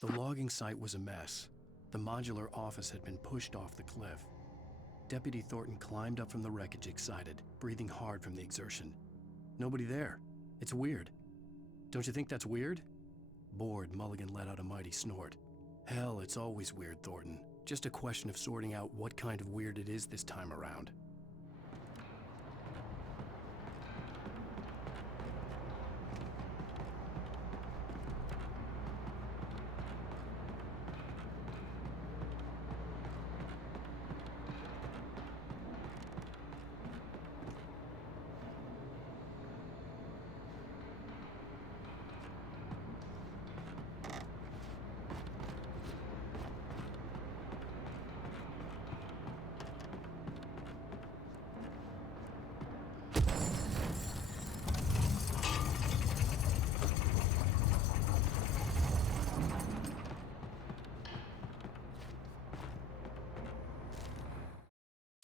The logging site was a mess. The modular office had been pushed off the cliff. Deputy Thornton climbed up from the wreckage excited, breathing hard from the exertion. Nobody there. It's weird. Don't you think that's weird? Bored, Mulligan let out a mighty snort. Hell, it's always weird, Thornton. Just a question of sorting out what kind of weird it is this time around.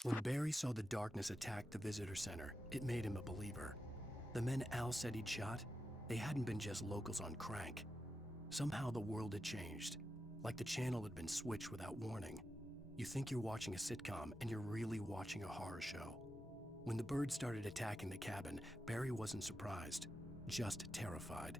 When Barry saw the darkness attack the visitor center, it made him a believer. The men Al said he'd shot, they hadn't been just locals on crank. Somehow the world had changed, like the channel had been switched without warning. You think you're watching a sitcom, and you're really watching a horror show. When the birds started attacking the cabin, Barry wasn't surprised, just terrified.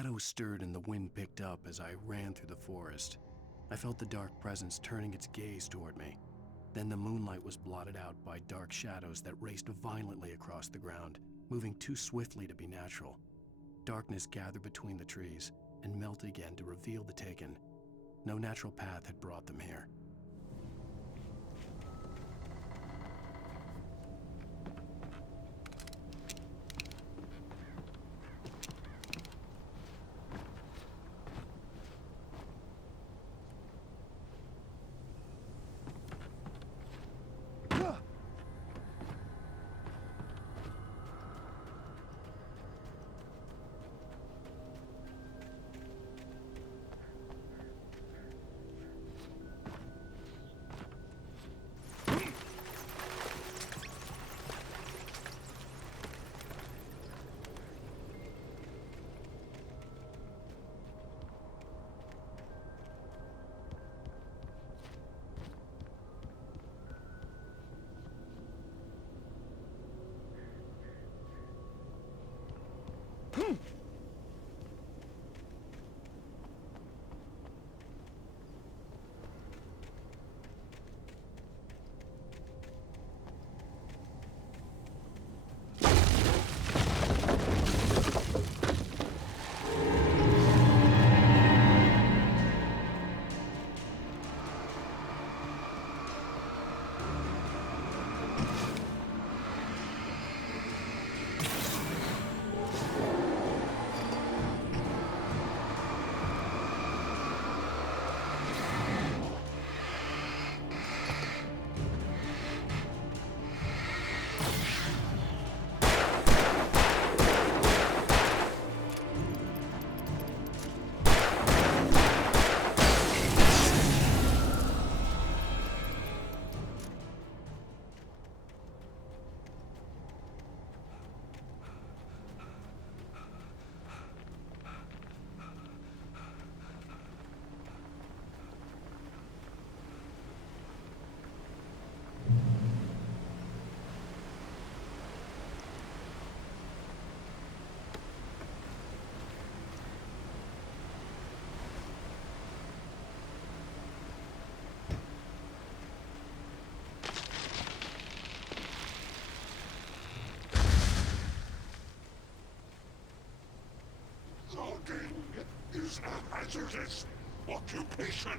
shadows stirred and the wind picked up as I ran through the forest. I felt the dark presence turning its gaze toward me. Then the moonlight was blotted out by dark shadows that raced violently across the ground, moving too swiftly to be natural. Darkness gathered between the trees and melted again to reveal the Taken. No natural path had brought them here. Is a hazardous occupation.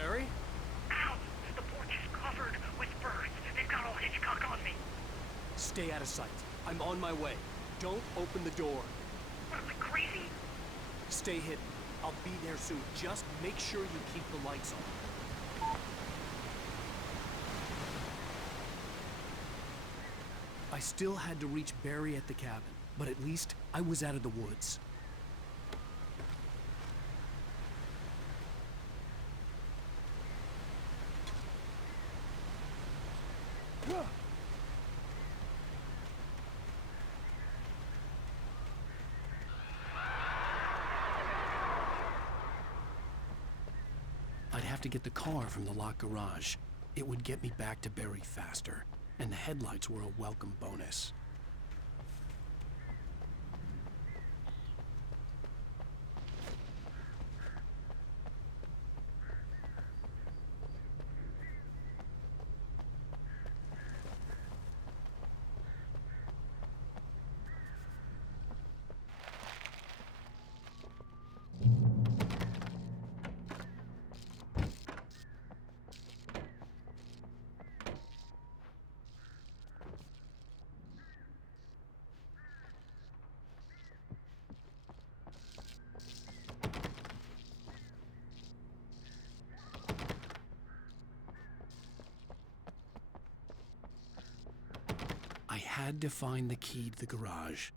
Barry? Ow! The porch is covered with birds. They've got all Hitchcock on me. Stay out of sight. I'm on my way. Don't open the door. What, am I crazy? Stay hidden. I'll be there soon. Just make sure you keep the lights on. I still had to reach Barry at the cabin, but at least I was out of the woods. I'd have to get the car from the locked garage. It would get me back to Barry faster, and the headlights were a welcome bonus. I had to find the key to the garage.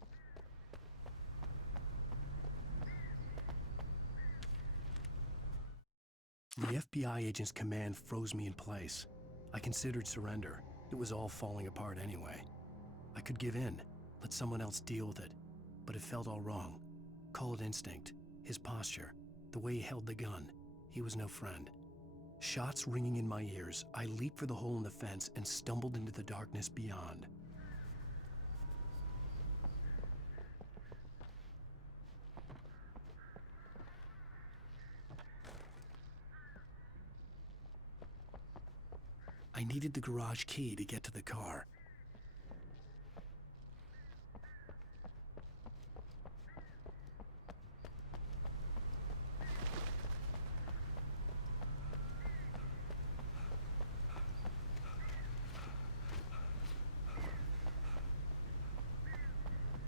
The FBI agent's command froze me in place. I considered surrender. It was all falling apart anyway. I could give in, let someone else deal with it, but it felt all wrong. Call it instinct, his posture, the way he held the gun. He was no friend. Shots ringing in my ears, I leaped for the hole in the fence and stumbled into the darkness beyond. I needed the garage key to get to the car.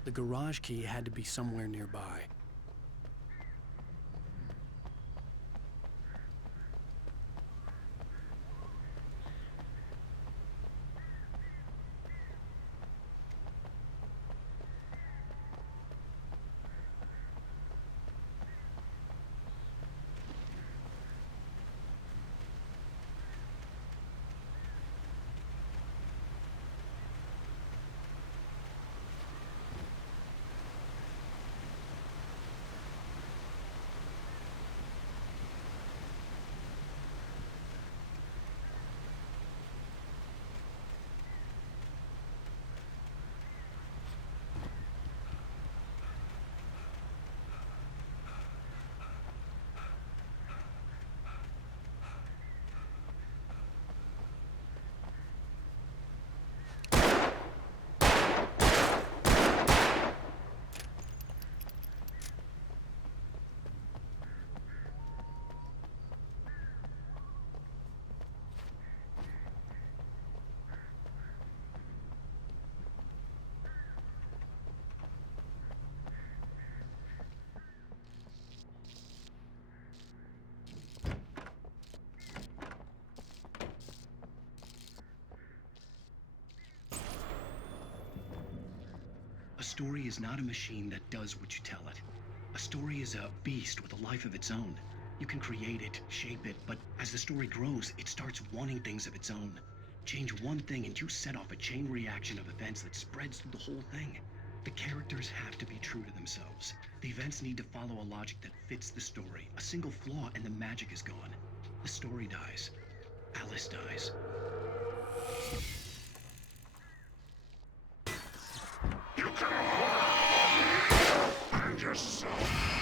The garage key had to be somewhere nearby. A story is not a machine that does what you tell it. A story is a beast with a life of its own. You can create it, shape it, but as the story grows, it starts wanting things of its own. Change one thing and you set off a chain reaction of events that spreads through the whole thing. The characters have to be true to themselves. The events need to follow a logic that fits the story. A single flaw and the magic is gone. The story dies. Alice dies. You can afford to find yourself.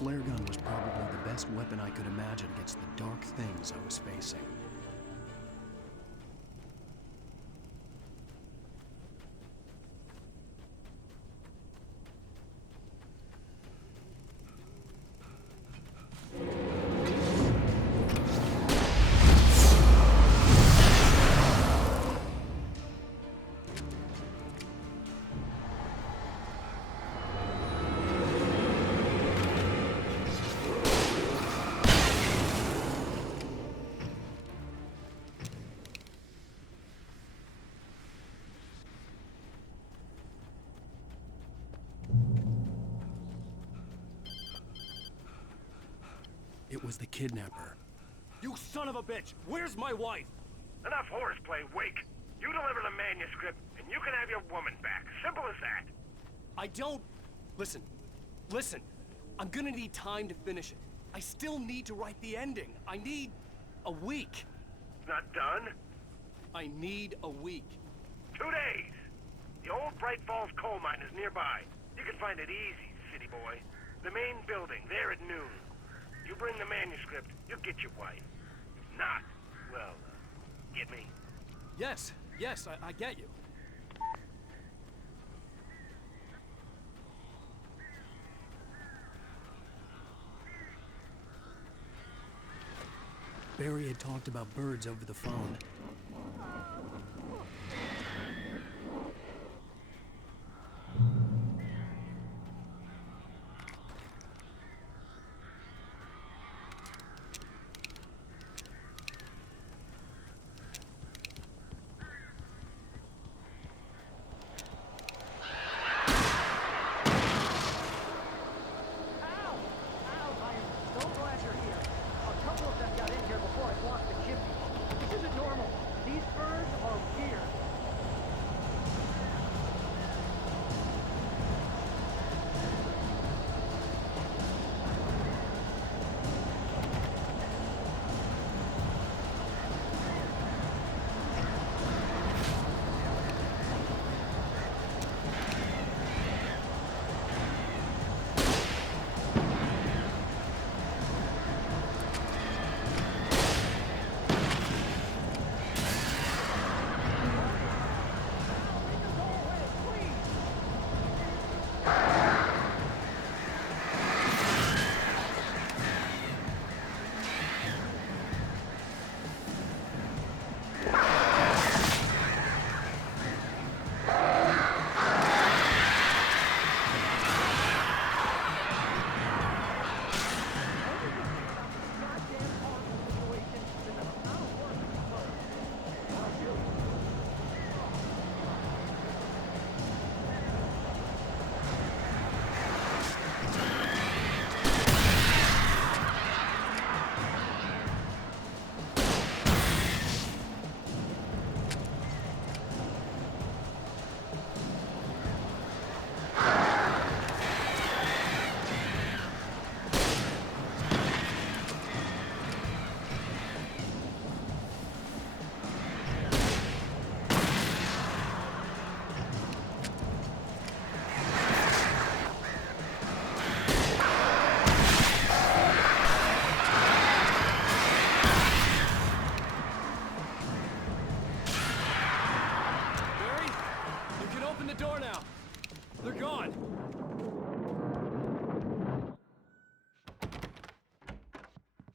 flare gun was probably the best weapon I could imagine against the dark things I was facing. It was the kidnapper. You son of a bitch! Where's my wife? Enough horseplay, Wake. You deliver the manuscript, and you can have your woman back. Simple as that. I don't... Listen. Listen. I'm gonna need time to finish it. I still need to write the ending. I need... a week. Not done? I need a week. 2 days. The old Bright Falls coal mine is nearby. You can find it easy, city boy. The main building, there at noon. You bring the manuscript, you'll get your wife. Not, well, get me? Yes, I get you. Barry had talked about birds over the phone.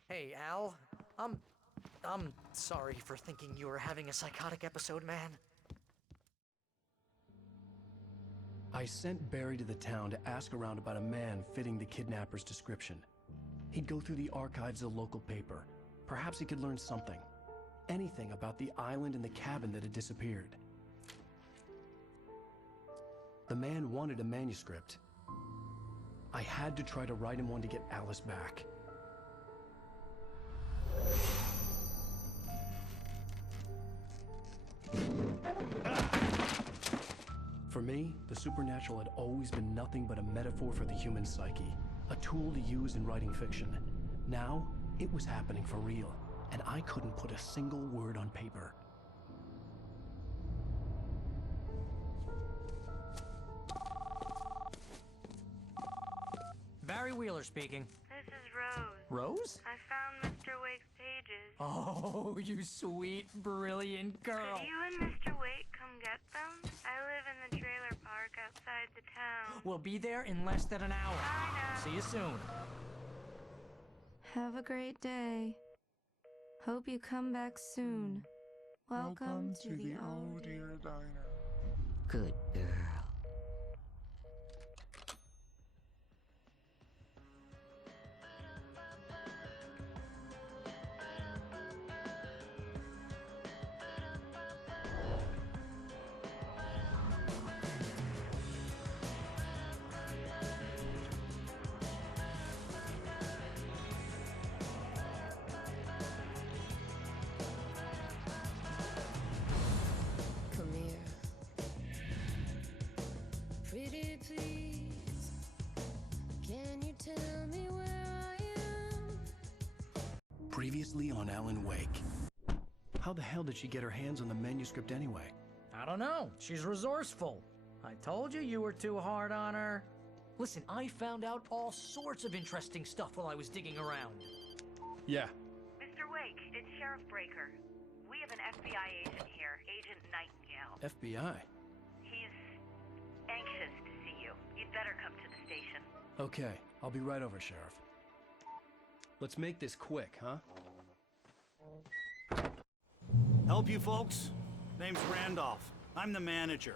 Hey, Al. I'm sorry for thinking you were having a psychotic episode, man. I sent Barry to the town to ask around about a man fitting the kidnapper's description. He'd go through the archives of the local paper. Perhaps he could learn something. Anything about the island and the cabin that had disappeared. The man wanted a manuscript. I had to try to write him one to get Alice back. For me, the supernatural had always been nothing but a metaphor for the human psyche, a tool to use in writing fiction. Now, it was happening for real, and I couldn't put a single word on paper. Barry Wheeler speaking. This is Rose. Rose? I found Mr. Wake's pages. Oh, you sweet, brilliant girl. Could you and Mr. Wake come get them? I live in the trailer park outside the town. We'll be there in less than an hour. Bye now. See you soon. Have a great day. Hope you come back soon. Welcome to the Oh Dear Diner. Good girl. Come here. Pretty please. Can you tell me where I am? Previously on Alan Wake. How the hell did she get her hands on the manuscript anyway? I don't know. She's resourceful. I told you you were too hard on her. Listen, I found out all sorts of interesting stuff while I was digging around. Yeah. Mr. Wake, it's Sheriff Breaker. We have an FBI agent here, Agent Nightingale. FBI? He's anxious to see you. You'd better come to the station. Okay, I'll be right over, Sheriff. Let's make this quick, huh? Help you folks? Name's Randolph. I'm the manager.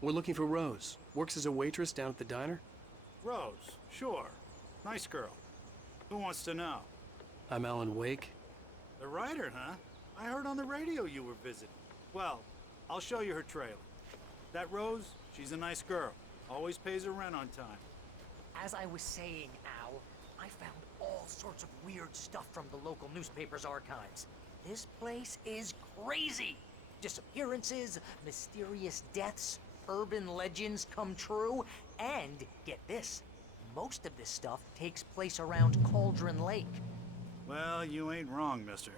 We're looking for Rose. Works as a waitress down at the diner. Rose, sure. Nice girl. Who wants to know? I'm Alan Wake. The writer, huh? I heard on the radio you were visiting. Well, I'll show you her trailer. That Rose, she's a nice girl. Always pays her rent on time. As I was saying, Al, I found all sorts of weird stuff from the local newspaper's archives. This place is crazy. Disappearances, mysterious deaths, urban legends come true, and get this, most of this stuff takes place around Cauldron Lake. Well, you ain't wrong, mister.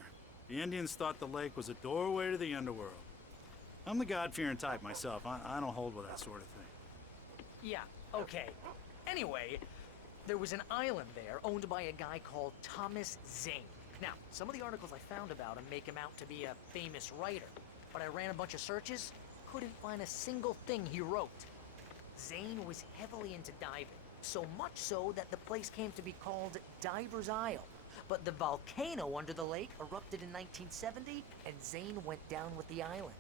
The Indians thought the lake was a doorway to the underworld. I'm the God-fearing type myself. I don't hold with that sort of thing. Yeah, okay. Anyway, there was an island there owned by a guy called Thomas Zane. Now, some of the articles I found about him make him out to be a famous writer, but I ran a bunch of searches, couldn't find a single thing he wrote. Zane was heavily into diving, so much so that the place came to be called Diver's Isle. But the volcano under the lake erupted in 1970, and Zane went down with the island.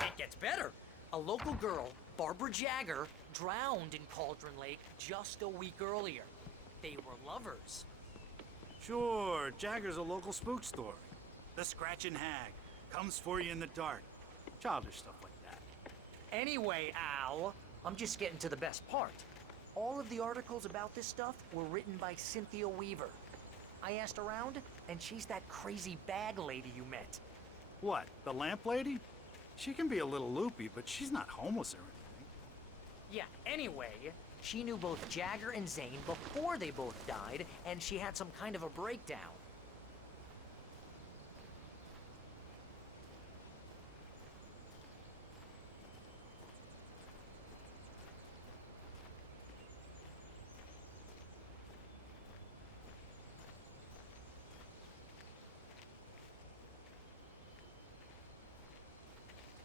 It gets better. A local girl, Barbara Jagger, drowned in Cauldron Lake just a week earlier. They were lovers. Sure, Jagger's a local spook story. The Scratching Hag comes for you in the dark. Childish stuff like that. Anyway, Al, I'm just getting to the best part. All of the articles about this stuff were written by Cynthia Weaver. I asked around, and she's that crazy bag lady you met. What, the lamp lady? She can be a little loopy, but she's not homeless or anything. Yeah, anyway, she knew both Jagger and Zane before they both died, and she had some kind of a breakdown.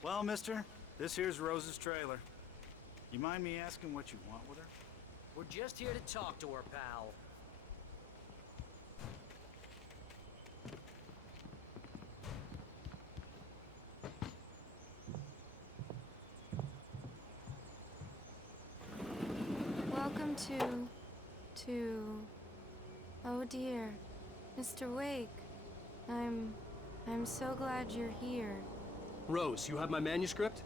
Well, mister, this here's Rose's trailer. You mind me asking what you want with her? We're just here to talk to her, pal. Welcome to... Oh dear, Mr. Wake. I'm so glad you're here. Rose, you have my manuscript?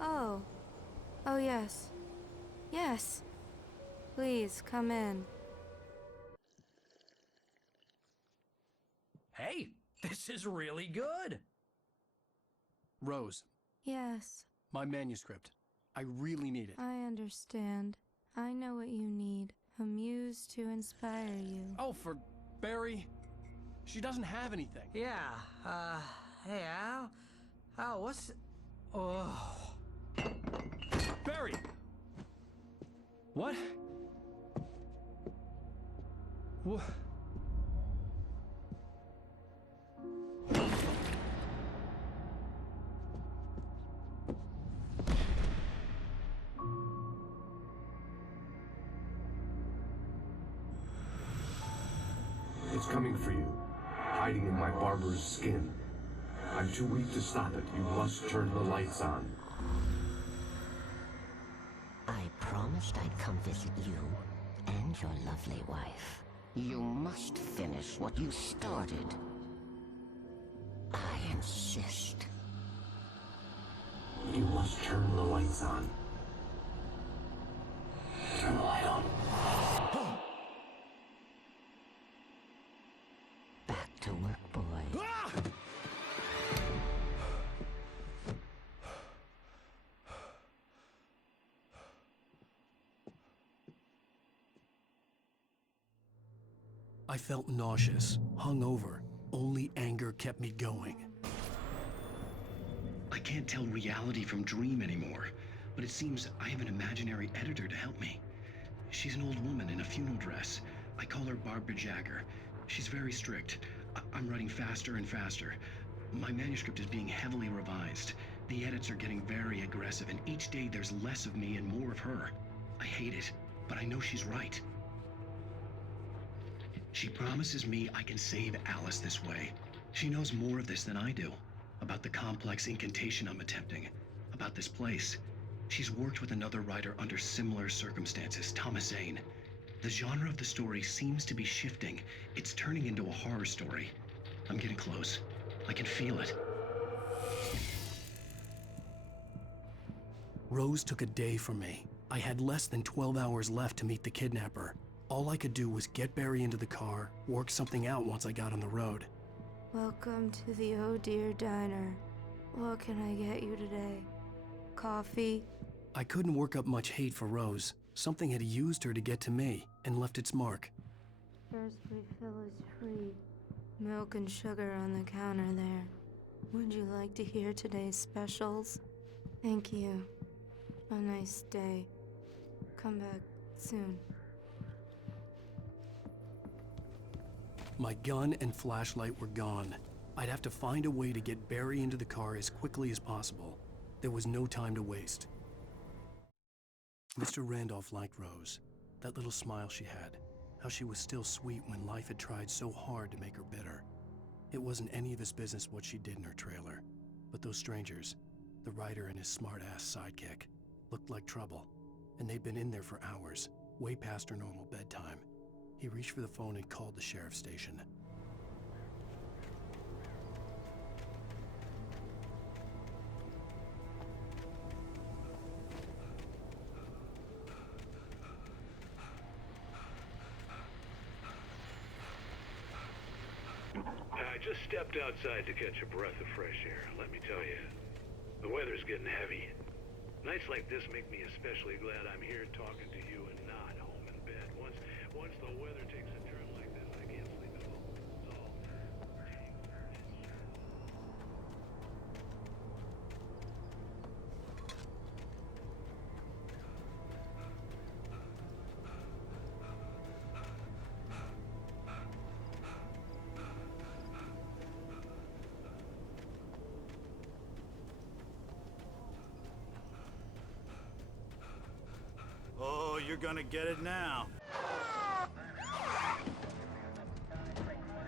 Oh. Oh yes. Yes. Please, come in. Hey, this is really good. Rose, Yes, my manuscript. I really need it. I understand. I know what you need. A muse to inspire you. Oh, for Barry? She doesn't have anything. Yeah, hey, Al? Al, what's... Oh... Barry! What? What? It's coming for you, hiding in my barber's skin. I'm too weak to stop it. You must turn the lights on. I promised I'd come visit you and your lovely wife. You must finish what you started. I insist. You must turn the lights on. Turn the light on. Back to work, boy. I felt nauseous, hungover. Only anger kept me going. I can't tell reality from dream anymore, but it seems I have an imaginary editor to help me. She's an old woman in a funeral dress. I call her Barbara Jagger. She's very strict. I'm writing faster and faster. My manuscript is being heavily revised. The edits are getting very aggressive, and each day there's less of me and more of her. I hate it, but I know she's right. She promises me I can save Alice this way. She knows more of this than I do. About the complex incantation I'm attempting. About this place. She's worked with another writer under similar circumstances, Thomas Zane. The genre of the story seems to be shifting. It's turning into a horror story. I'm getting close. I can feel it. Rose took a day from me. I had less than 12 hours left to meet the kidnapper. All I could do was get Barry into the car, work something out once I got on the road. Welcome to the Oh Dear Diner. What can I get you today? Coffee? I couldn't work up much hate for Rose. Something had used her to get to me and left its mark. First refill is free. Milk and sugar on the counter there. Would you like to hear today's specials? Thank you. A nice day. Come back soon. My gun and flashlight were gone. I'd have to find a way to get Barry into the car as quickly as possible. There was no time to waste. Mr. Randolph liked Rose. That little smile she had. How she was still sweet when life had tried so hard to make her bitter. It wasn't any of his business what she did in her trailer. But those strangers, the writer and his smart-ass sidekick, looked like trouble. And they'd been in there for hours, way past her normal bedtime. He reached for the phone and called the sheriff's station. I just stepped outside to catch a breath of fresh air. Let me tell you, the weather's getting heavy. Nights like this make me especially glad I'm here talking to you and not home in bed. Once the weather takes a turn like this, I can't sleep at all. It's all... Oh, you're gonna get it now.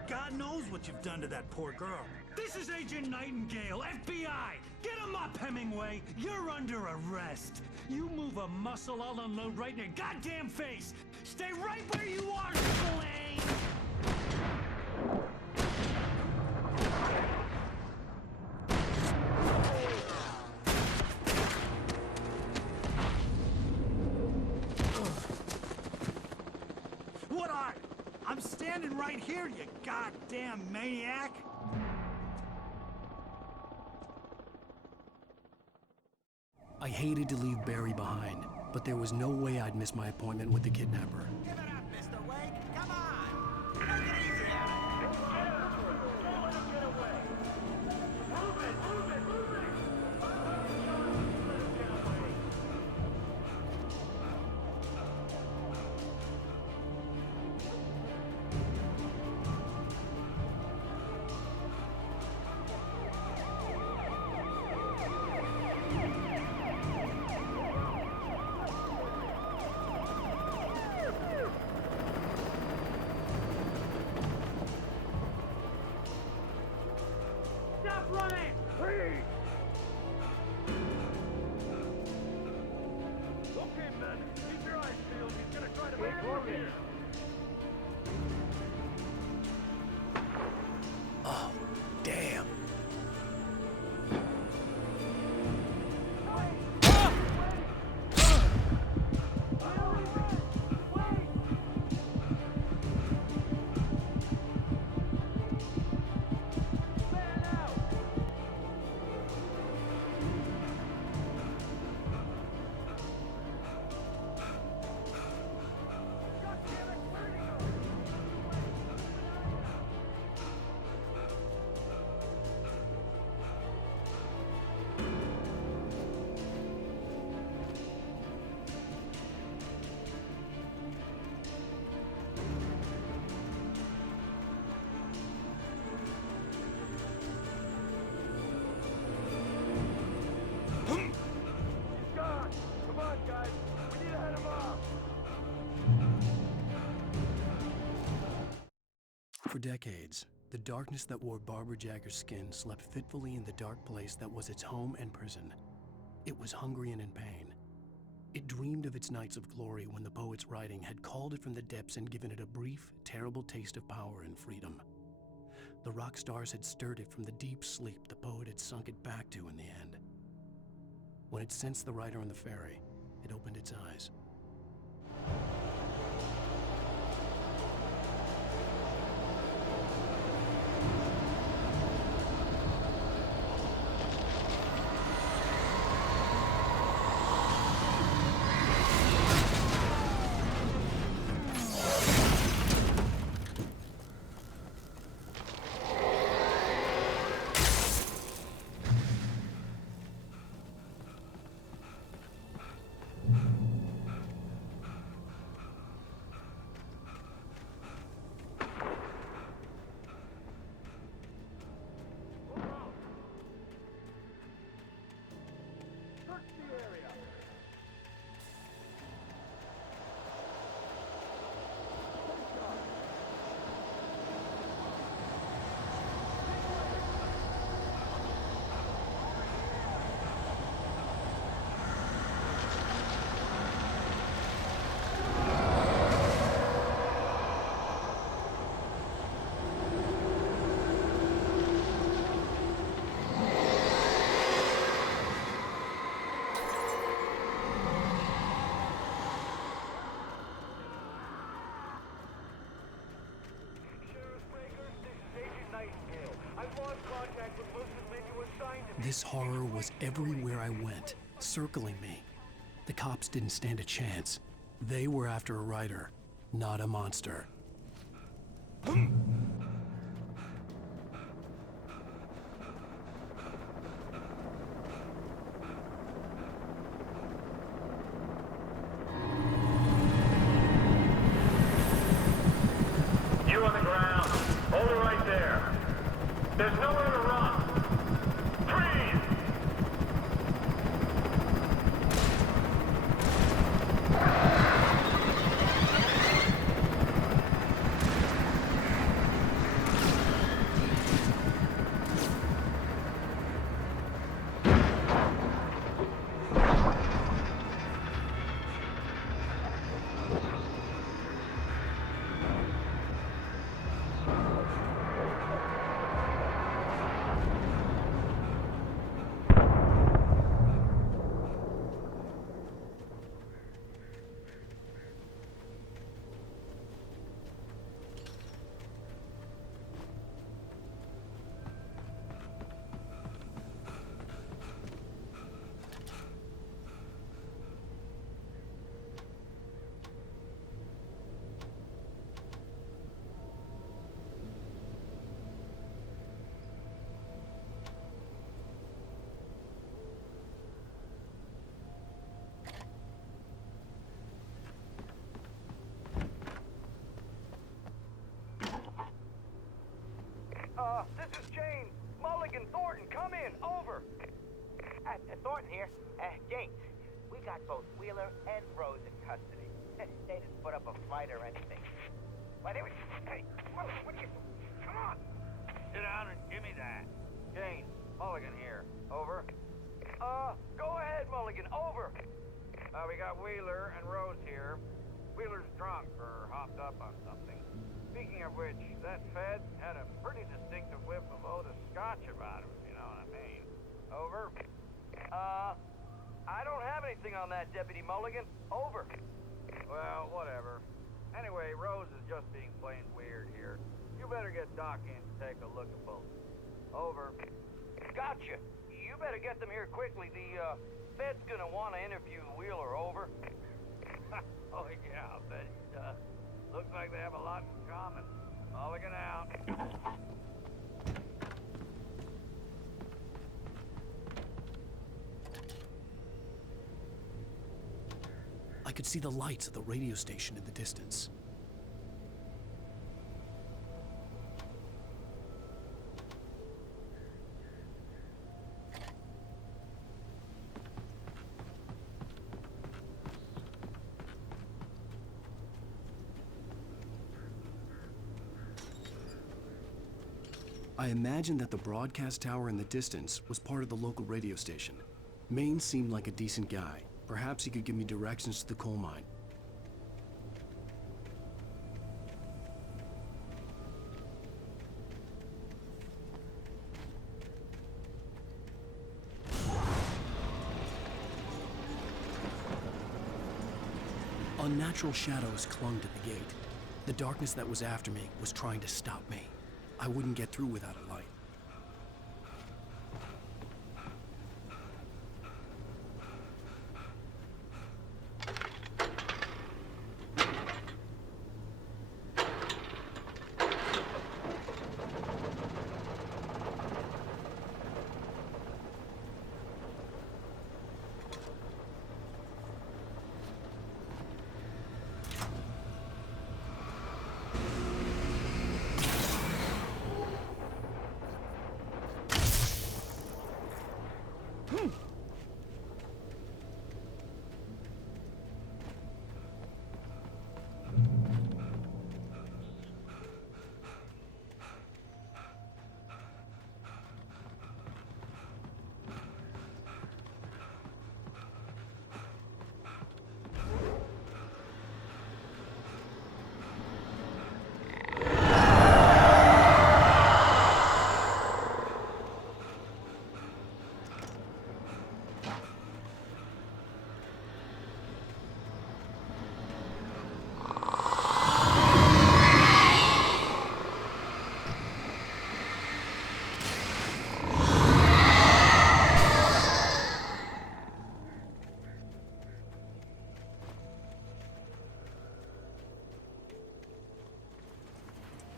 God knows what you've done to that poor girl. This is Agent Nightingale, FBI! Get him up, Hemingway! You're under arrest! You move a muscle, I'll unload right in your goddamn face! Stay right where you are, Slane! What are? I'm standing right here, you goddamn maniac! I hated to leave Barry behind. but there was no way I'd miss my appointment with the kidnapper. Give it up, Mr. Wake. Come on. Take it easy on it. Don't let him get away. Move it, move it, move it. Let him get away. Stop running! Please! Okay, men. Keep your eyes peeled. He's gonna try to make it over here. Oh, damn. He's gone. Come on, guys. We need to head him off. For decades, the darkness that wore Barbara Jagger's skin slept fitfully in the dark place that was its home and prison. It was hungry and in pain. It dreamed of its nights of glory when the poet's writing had called it from the depths and given it a brief, terrible taste of power and freedom. The rock stars had stirred it from the deep sleep the poet had sunk it back to in the end. When it sensed the writer on the ferry, it opened its eyes. This horror was everywhere I went, circling me. The cops didn't stand a chance. They were after a writer, not a monster. You on the ground. Hold it right there. There's nowhere to run. Freeze! This is Jane. Mulligan, Thornton, come in. Over. Thornton here. Jane, we got both Wheeler and Rose in custody. They didn't put up a fight or anything. Why, they were... Hey, Mulligan, what are you... Come on! Sit down and give me that. Jane, Mulligan here. Over. Go ahead, Mulligan. Over. We got Wheeler and Rose here. Wheeler's drunk or hopped up on something. Speaking of which, that Fed had a pretty distinctive whiff of Otis Scotch about him, if you know what I mean. Over. I don't have anything on that, Deputy Mulligan. Over. Well, whatever. Anyway, Rose is just being plain weird here. You better get Doc in to take a look at both. Over. Gotcha. You better get them here quickly. The, Fed's gonna want to interview Wheeler. Over. Oh, yeah, I'll bet he does. Looks like they have a lot in common. Mulligan out. I could see the lights of the radio station in the distance. I imagined that the broadcast tower in the distance was part of the local radio station. Maine seemed like a decent guy. Perhaps he could give me directions to the coal mine. Unnatural shadows clung to the gate. The darkness that was after me was trying to stop me. I wouldn't get through without a light.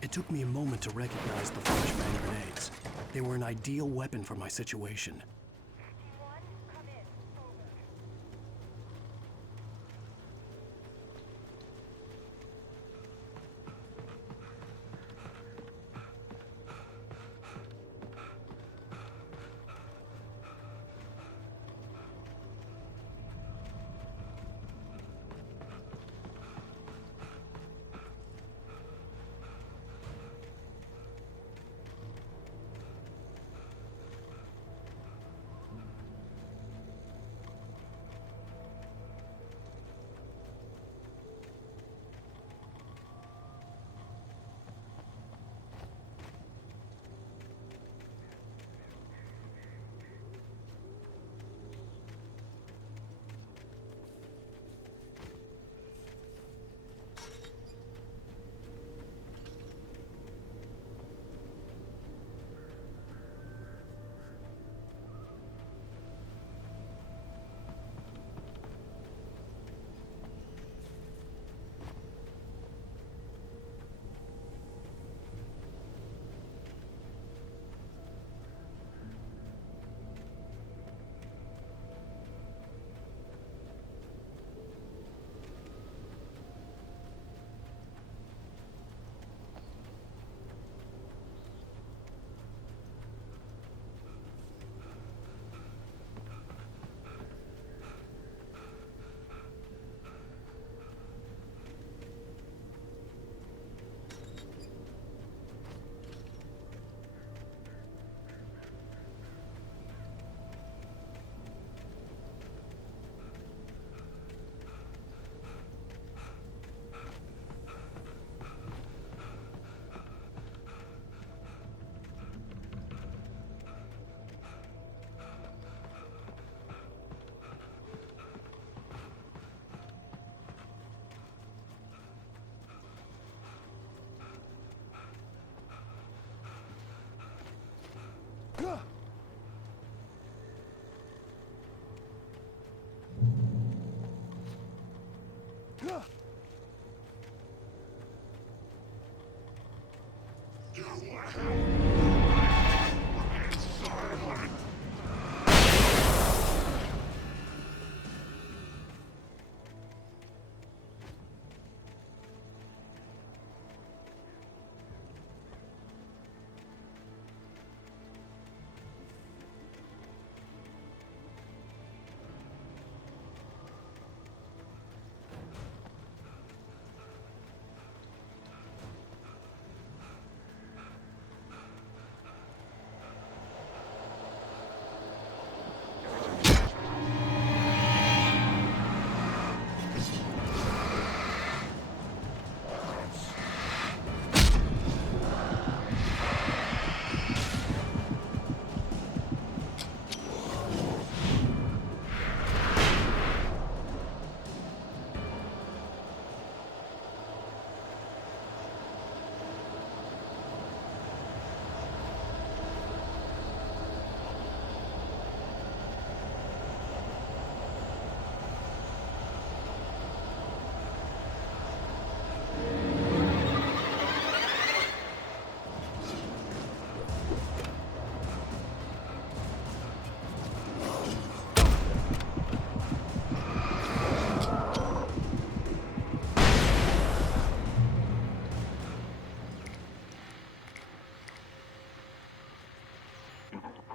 It took me a moment to recognize the flashbang grenades. They were an ideal weapon for my situation.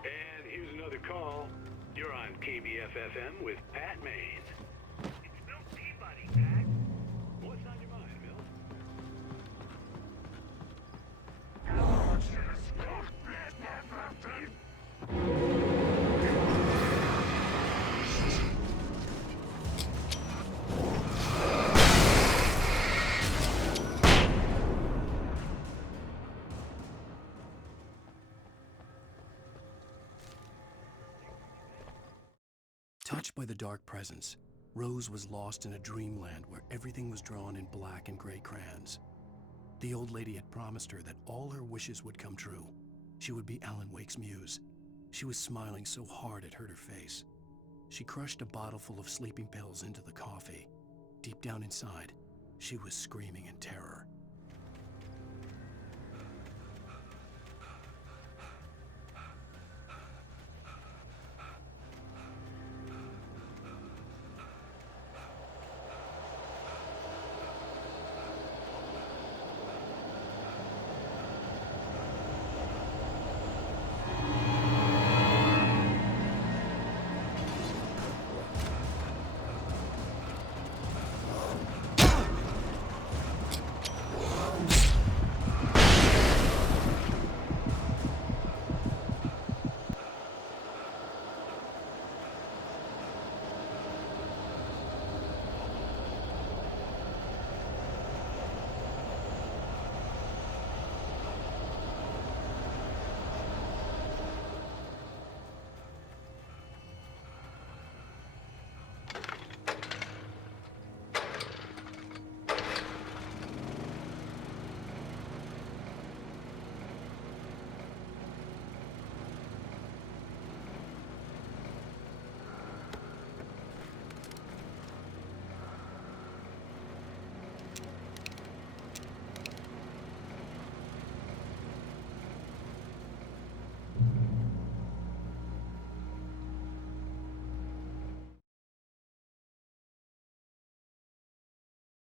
And here's another call. You're on KBFFM with Pat Maine. It's Bill Peabody, Pat. What's on your mind, Bill? Touched by the dark presence, Rose was lost in a dreamland where everything was drawn in black and gray crayons. The old lady had promised her that all her wishes would come true. She would be Alan Wake's muse. She was smiling so hard it hurt her face. She crushed a bottle full of sleeping pills into the coffee. Deep down inside, she was screaming in terror.